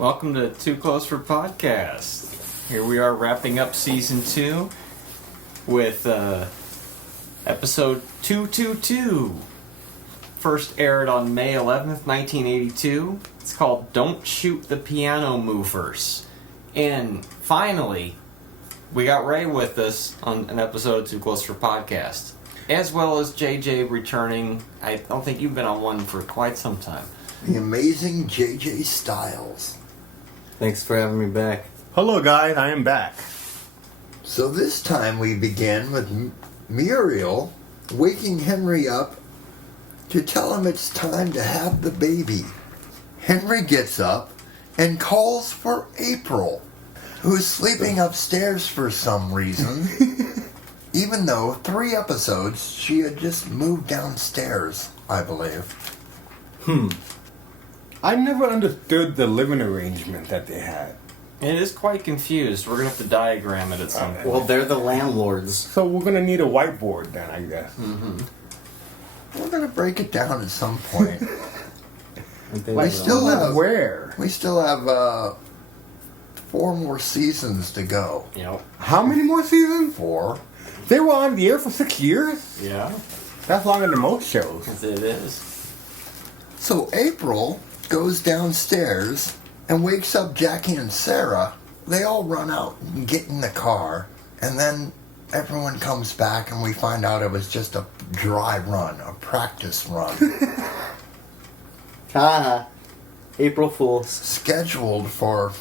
Welcome to Too Close for Podcast. Here we are wrapping up Season 2 with Episode 222. First aired on May 11th, 1982. It's called Don't Shoot the Piano Movers. And finally, we got Ray with us on an episode of Too Close for Podcast. As well as JJ returning. I don't think you've been on one for quite some time. The amazing JJ Styles. Thanks for having me back. Hello guys, I am back. So this time we begin with Muriel waking Henry up to tell him it's time to have the baby. Henry gets up and calls for April, who's sleeping upstairs for some reason, even though 3 episodes she had just moved downstairs, I believe. I never understood the living arrangement that they had. It is quite confused. We're going to have to diagram it at some point. Well, they're the landlords. So we're going to need a whiteboard then, I guess. We're going to break it down at some point. We still have where? We still have 4 more seasons to go. Yep. How many more seasons? 4. They were on the air for 6 years? Yeah, That's longer than most shows. it is. So April goes downstairs and wakes up Jackie and Sarah. They all run out and get in the car, and then everyone comes back and we find out it was just a dry run, a practice run. Haha. April Fools. Scheduled for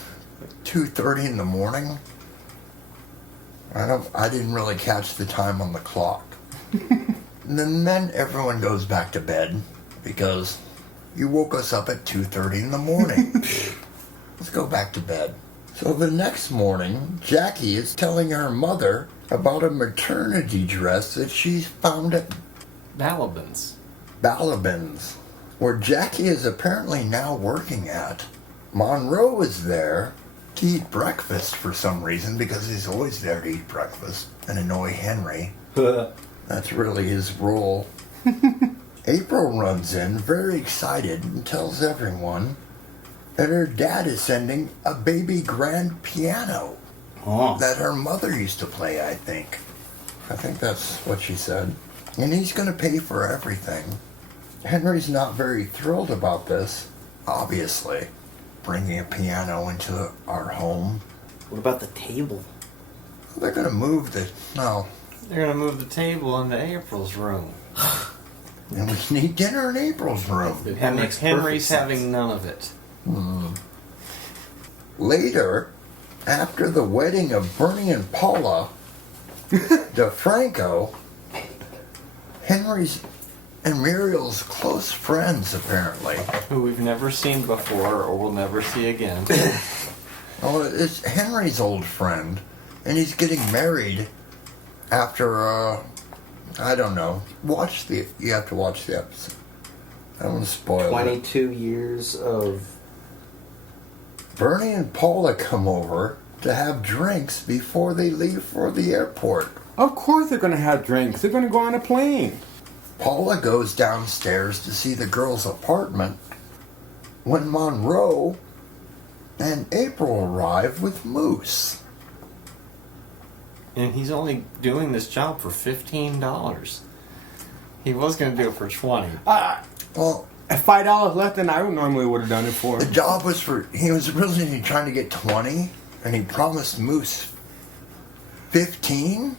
2:30 in the morning. I didn't really catch the time on the clock. And then everyone goes back to bed because you woke us up at 2:30 in the morning. Let's go back to bed. So the next morning, Jackie is telling her mother about a maternity dress that she found at Balabins. Balabins, where Jackie is apparently now working at. Monroe is there to eat breakfast for some reason, because he's always there to eat breakfast and annoy Henry. That's really his role. April runs in, very excited, and tells everyone that her dad is sending a baby grand piano that her mother used to play, I think. I think that's what she said. And he's going to pay for everything. Henry's not very thrilled about this, obviously, bringing a piano into our home. What about the table? They're going to move the... No. They're going to move the table into April's room. And we need dinner in April's room. makes perfect Henry's sense. having none of it. Later, after the wedding of Bernie and Paula DeFranco, Henry's and Muriel's close friends, apparently. Who we've never seen before or will never see again. Oh, it's Henry's old friend, and he's getting married after, I don't know. You have to watch the episode. I don't want to spoil it. 22 years of... Bernie and Paula come over to have drinks before they leave for the airport. Of course they're going to have drinks. They're going to go on a plane. Paula goes downstairs to see the girls' apartment when Monroe and April arrive with Moose. And he's only doing this job for $15. He was going to do it for $20. Well, At $5 less than I normally would have done it for. the job was he was originally trying to get 20, and he promised Moose 15.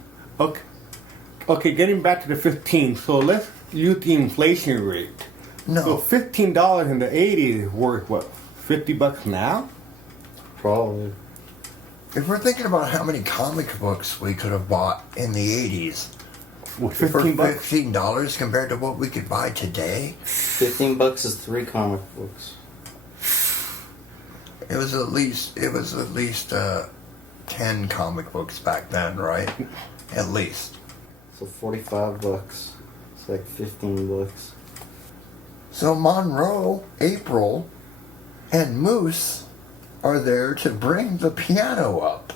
Okay, getting back to the 15. So let's use the inflation rate. No, So $15 in the 80s is worth what? $50 now? Probably. if we're thinking about how many comic books we could have bought in the 80s What, for $15? $15 compared to what we could buy today, $15 is 3 comic books. it was at least 10 comic books back then, right? At least. So $45. It's like $15. So Monroe, April, and Moose are there to bring the piano up.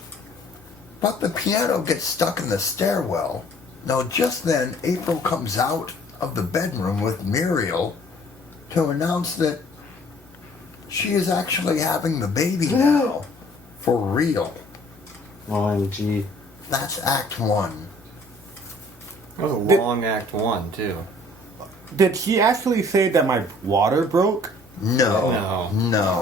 But the piano gets stuck in the stairwell. Now just then, April comes out of the bedroom with Muriel to announce that she is actually having the baby now. For real. OMG. That's Act 1. That was a long Act 1, too. Did she actually say that my water broke? No.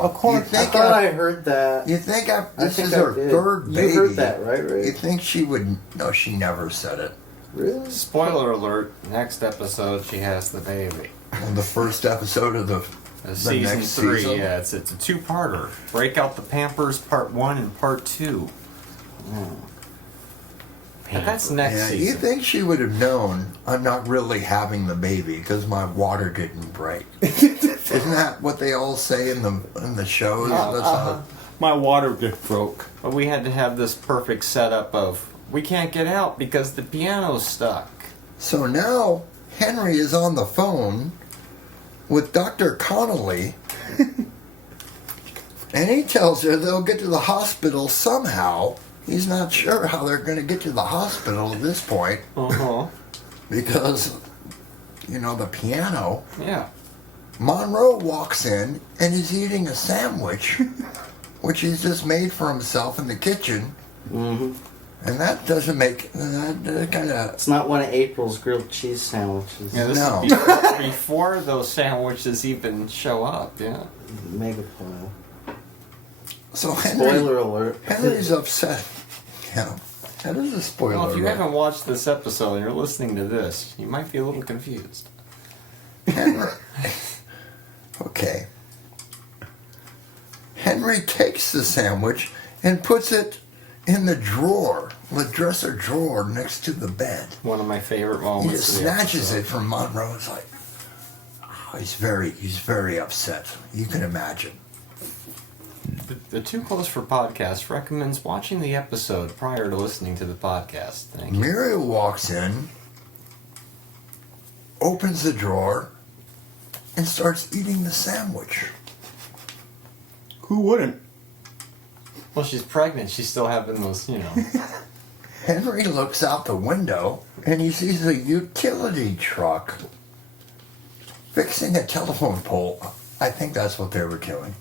Of course. You I think thought I heard that. You think this think is I her did. third You baby? heard that, right, Ray? You think she would? No, she never said it. Really? Spoiler alert, next episode she has the baby. On the first episode of the Season next 3, season? yeah, it's a two-parter. Break out the Pampers Part 1 and Part 2. But that's next Yeah, season. you think she would have known I'm not really having the baby because my water didn't break? Isn't that what they all say in the shows? That's how- My water just broke. But we had to have this perfect setup of, we can't get out because the piano's stuck. So now Henry is on the phone with Dr. Connolly, and he tells her they'll get to the hospital somehow. He's not sure how they're going to get to the hospital at this point Uh-huh. because, the piano. Yeah. Monroe walks in and is eating a sandwich, which he's just made for himself in the kitchen. Mm-hmm. And that doesn't make that kind of. It's not one of April's grilled cheese sandwiches. Yeah, this No. is before those sandwiches even show up, yeah. Mega pile. So Spoiler alert. Henry's upset. Yeah, that is a spoiler. Well, if you alert. haven't watched this episode and you're listening to this, you might be a little confused. Henry. Okay. Henry takes the sandwich and puts it in the dresser drawer next to the bed. One of my favorite He moments. just of the snatches episode. it from Monroe. It's like, he's very upset. You can imagine. The Too Close for Podcast recommends watching the episode prior to listening to the podcast. Thank you. Muriel walks in, opens the drawer, and starts eating the sandwich. Who wouldn't? Well, she's pregnant. She's still having those, Henry looks out the window and he sees a utility truck fixing a telephone pole. I think that's what they were doing.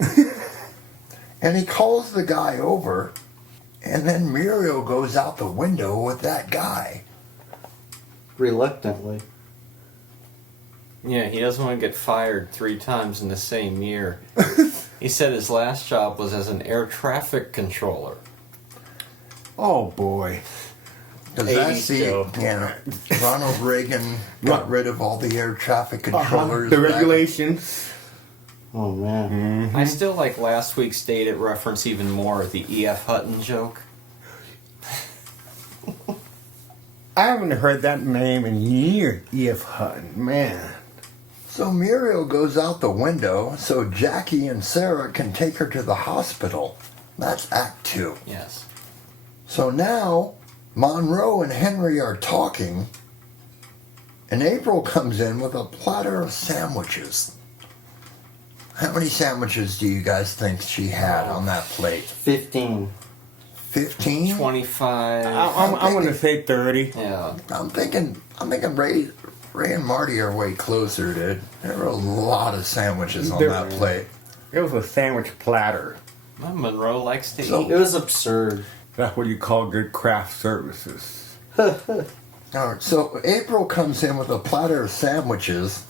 And he calls the guy over, and then Muriel goes out the window with that guy. Reluctantly. Yeah, he doesn't want to get fired 3 times in the same year. He said his last job was as an air traffic controller. Oh boy. Because that's 80s the, Ronald Reagan got rid of all the air traffic controllers. The back- regulations. Oh, man. I still like last week's dated reference even more, the E.F. Hutton joke. I haven't heard that name in years. E.F. Hutton, man. So Muriel goes out the window so Jackie and Sarah can take her to the hospital. That's Act 2. Yes. So now Monroe and Henry are talking, and April comes in with a platter of sandwiches. How many sandwiches do you guys think she had on that plate? 15. 15? 25. I'm going to say 30. Yeah. I'm thinking Ray and Marty are way closer, dude. There were a lot of sandwiches on that plate. It was a sandwich platter. Well, Monroe likes to So- eat. It was absurd. That's what you call good craft services. All right, so April comes in with a platter of sandwiches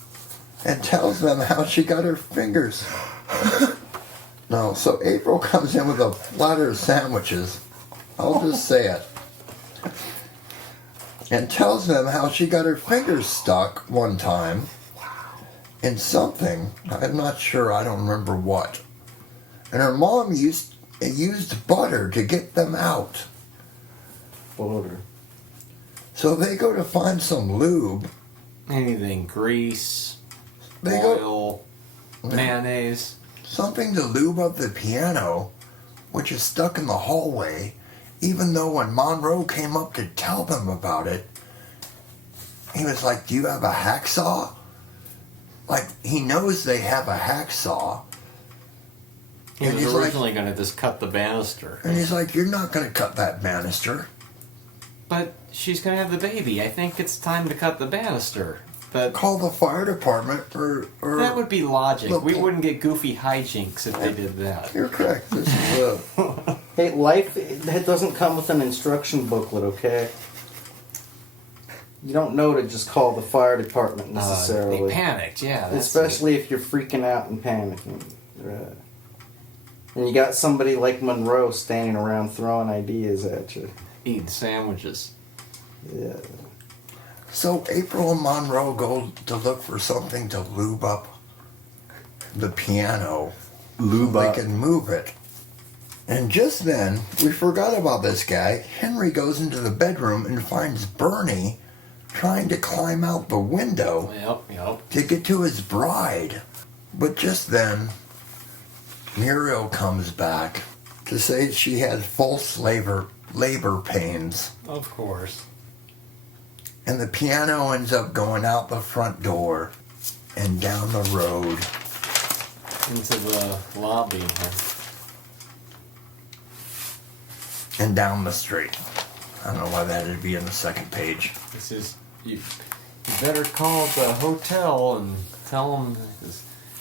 and tells them how she got her fingers. No, so April comes in with a platter of sandwiches. I'll just say it. And tells them how she got her fingers stuck one time in something. I'm not sure, I don't remember what. And her mom used butter to get them out. Butter. So they go to find some lube. Anything. Grease, They go oil, mayonnaise. something to lube up the piano, which is stuck in the hallway, even though when Monroe came up to tell them about it, he was like, "Do you have a hacksaw?" Like, he knows they have a hacksaw. He And was he's like- originally going to just cut the banister. And he's like, "You're not going to cut that banister." But she's going to have the baby. I think it's time to cut the banister. But Call the fire department or that would be logic. Look, We wouldn't get goofy hijinks if they did that. You're correct. This is Hey, life it doesn't come with an instruction booklet, okay? You don't know to just call the fire department necessarily. They panicked, yeah. That's Especially if you're freaking out and panicking. Right. And you got somebody like Monroe standing around throwing ideas at you. eating sandwiches. Yeah. So April and Monroe go to look for something to lube up the piano. Lube so up. they can move it. And just then, we forgot about this guy. Henry goes into the bedroom and finds Bernie trying to climb out the window Yep. to get to his bride. But just then, Muriel comes back to say she had false labor pains. Of course. And the piano ends up going out the front door and down the road. Into the lobby. And down the street. I don't know why that would be in the second page. This is you better call the hotel and tell them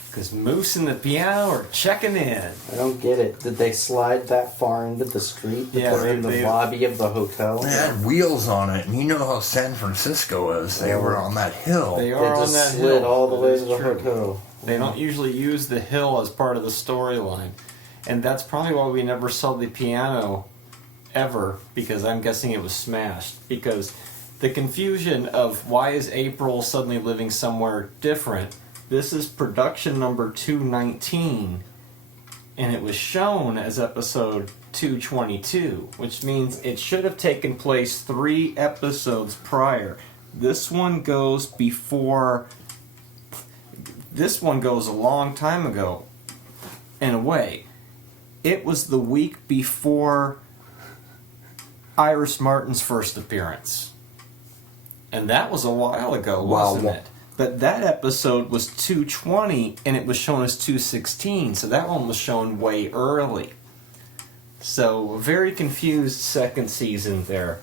because Moose and the piano are checking in. I don't get it. Did they slide that far into the street? That Yeah, they're in the they- lobby of the hotel? They had wheels on it, and you know how San Francisco is. They were on that hill. They They are on just that slid hill. all the That way is to the true. hotel. They don't usually use the hill as part of the storyline, and that's probably why we never saw the piano ever, because I'm guessing it was smashed. Because the confusion of why is April suddenly living somewhere different. This is production number 219, and it was shown as episode 222, which means it should have taken place 3 episodes prior. This one goes before. This one goes a long time ago, in a way. It was the week before Iris Martin's first appearance. And that was a while ago, wasn't it? But that episode was 220, and it was shown as 216, so that one was shown way early. So, a very confused second season there.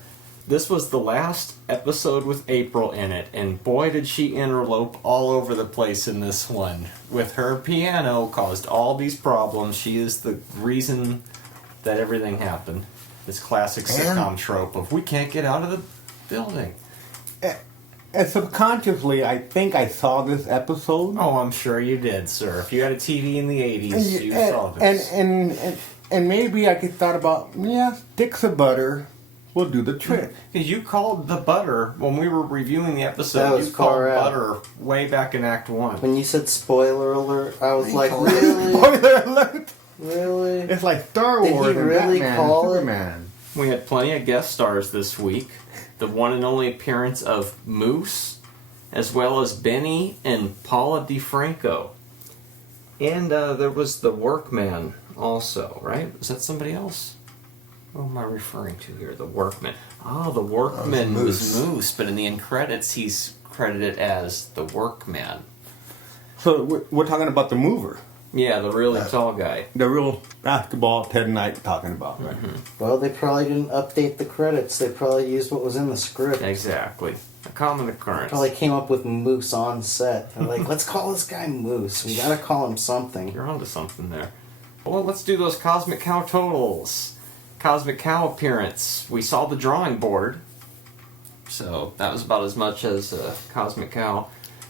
This was the last episode with April in it, and boy did she interlope all over the place in this one. With her piano caused all these problems. She is the reason that everything happened. This classic sitcom trope of we can't get out of the building. And subconsciously, I think I saw this episode. Oh, I'm sure you did, sir. If you had a TV in the 80s, you saw this. And maybe I could thought about, yeah, sticks of butter will do the trick. Because you called the butter, when we were reviewing the That episode, was you called far out. butter way back in Act 1. When you said spoiler alert, I was He like, called it- really? Spoiler alert! Really? It's like Star Did he Wars and really Batman call and it? Superman. We had plenty of guest stars this week. The one and only appearance of Moose, as well as Benny and Paula DeFranco. And there was the Workman also, right? Was that somebody else? What am I referring to here? The Workman. Oh, the Workman was Moose, but in the end credits he's credited as the Workman. So we're talking about the mover. Yeah, the really tall guy. The real basketball Ted Knight talking about, right? Well, they probably didn't update the credits. They probably used what was in the script. Exactly. A common occurrence. Probably came up with Moose on set. They're like, let's call this guy Moose. We gotta call him something. You're onto something there. Well, let's do those Cosmic Cow totals. Cosmic Cow appearance. We saw the drawing board. So that was about as much as Cosmic Cow.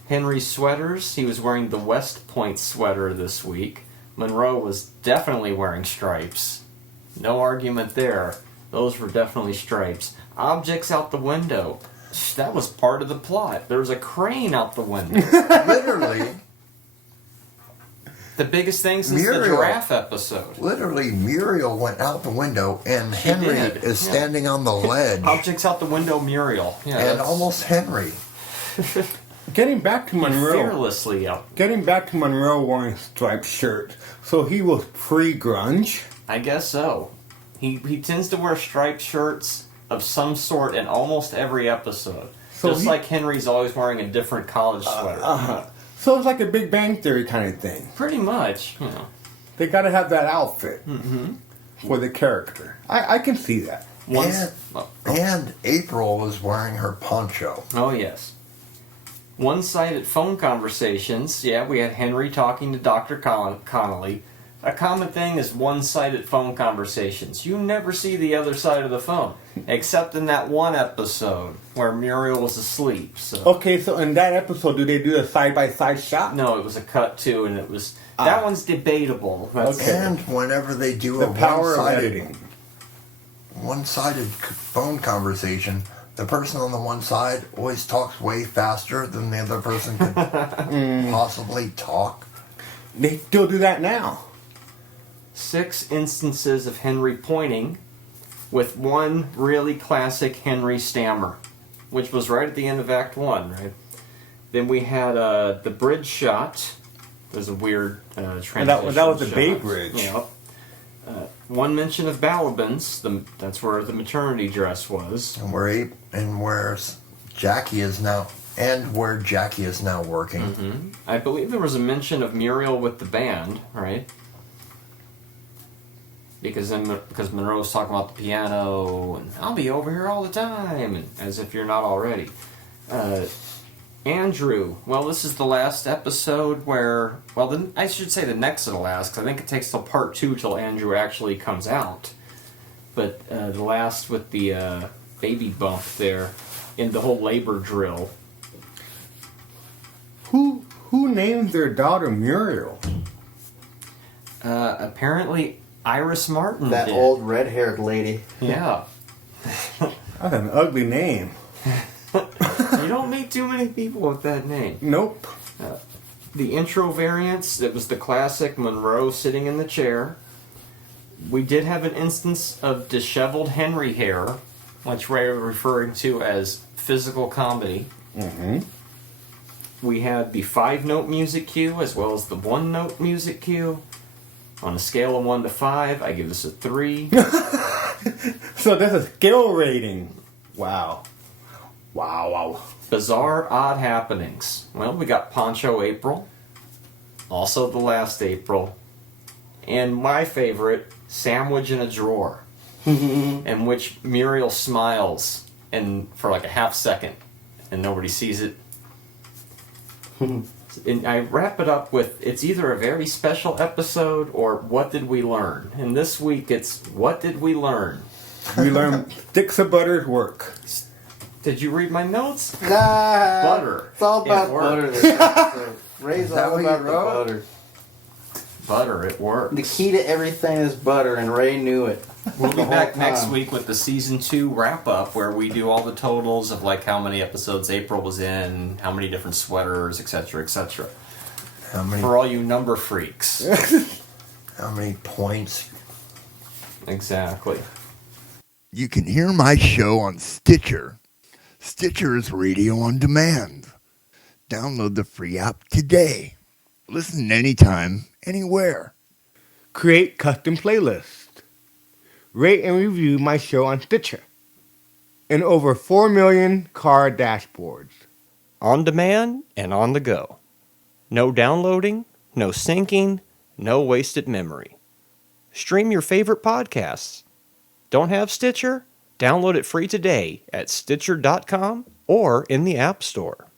Henry's sweaters. He was wearing the West Point sweater this week. Monroe was definitely wearing stripes. No argument there. Those were definitely stripes. Objects out the window. That was part of the plot. There was a crane out the window. Literally, The biggest thing since the Muriel. giraffe episode. Muriel went out the window, and Henry did, is yeah. standing on the ledge, Objects out the window, Muriel. Yeah, and that's almost Henry. Getting back to Monroe. fearlessly out. Getting back to Monroe wearing a striped shirt. So he was pre-grunge. I guess so. He tends to wear striped shirts of some sort in almost every episode. So Just he- like Henry's always wearing a different college sweater. So it's like a Big Bang Theory kind of thing. Pretty much, you know. They got to have that outfit for the character. I can see that. Once, And, oh, and April was wearing her poncho. oh yes. One-sided phone conversations. Yeah, we had Henry talking to Dr. Connolly. A common thing is one-sided phone conversations. You never see the other side of the phone, except in that one episode where Muriel was asleep. So. Okay, so in that episode, do they do a side-by-side shot? No, it was a cut too, and it was that one's debatable. Okay. And whenever they do The a power of editing. one-sided phone conversation, the person on the one side always talks way faster than the other person could possibly talk. They still do that now. 6 instances of Henry pointing, with one really classic Henry stammer, which was right at the end of Act 1, right? Then we had the bridge shot. There's a weird transition. That was the shot. Bay Bridge. Yep. One mention of Balabins. That's where the maternity dress was. And where Jackie is now working. Mm-hmm. I believe there was a mention of Muriel with the band, right? Because Monroe was talking about the piano, and I'll be over here all the time, and as if you're not already. Andrew, well, this is the last episode where, I should say the next to the last, because I think it takes till part 2 till Andrew actually comes out. But the last with the baby bump there, in the whole labor drill. Who named their daughter Muriel? Apparently Iris Martin That did. old red-haired lady. Yeah. That's an ugly name. You don't meet too many people with that name. Nope. The intro variants, it was the classic Monroe sitting in the chair. We did have an instance of disheveled Henry hair, which we're referring to as physical comedy. Mm-hmm. We had the 5-note music cue as well as the 1-note music cue. On a scale of 1 to 5, I give this a 3. So that's a skill rating. Wow. Wow. Bizarre Odd Happenings. Well, we got Poncho April, also the last April, and my favorite, Sandwich in a Drawer, in which Muriel smiles and for like a half second, and nobody sees it. And I wrap it up with, it's either a very special episode or what did we learn? And this week it's, what did we learn? We learned sticks of butter work. Did you read my notes? Nah. Butter. It's all about It worked. butter this episode. Ray's Is that all what about you the wrote? butter. Butter, it works. The key to everything is butter, and Ray knew it. We'll be the whole back next time. week with the season 2 wrap up, where we do all the totals of like how many episodes April was in, how many different sweaters, etc., etc. How many For all you number freaks. points? Exactly. You can hear my show on Stitcher. Stitcher is radio on demand. Download the free app today. Listen anytime, anywhere. Create custom playlists. Rate and review my show on Stitcher. And over 4 million car dashboards. On demand and on the go. No downloading, no syncing, no wasted memory. Stream your favorite podcasts. Don't have Stitcher? Download it free today at Stitcher.com or in the App Store.